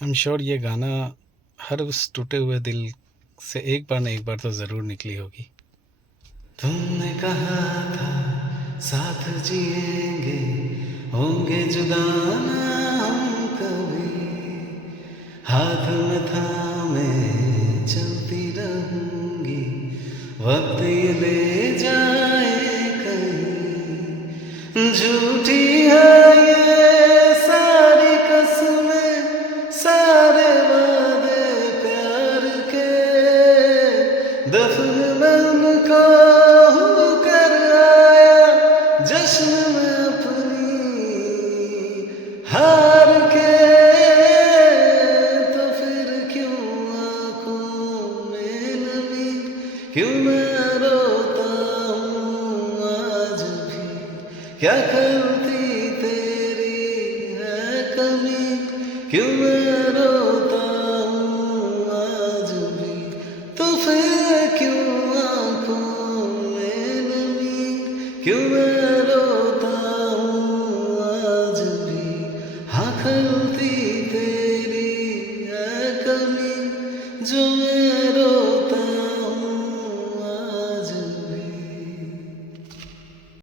I am sure ये गाना हर उस टूटे हुए दिल से एक बार ना एक बार तो ज़रूर निकली होगी। तुमने कहा था साथ जिएंगे, होंगे जुदा ना हम कभी, हाथ में थामे चलती रहूंगी, वक्त ये ले जाए कहीं। झूठी है ये सारी कसमें, सारे वादे प्यार के, दफन बन को होकर आया जश्न में अपनी हार के। तो फिर क्यों आंखों में नमी, क्यों मैं रोता हूँ आज भी, क्या करती तेरी है कमी, क्यों मैं रोता हूँ आज भी। तो फिर क्यों आंखों में नमी, क्यों मैं रोता हूँ आज भी, हाँ खलती तेरी है कमी, जो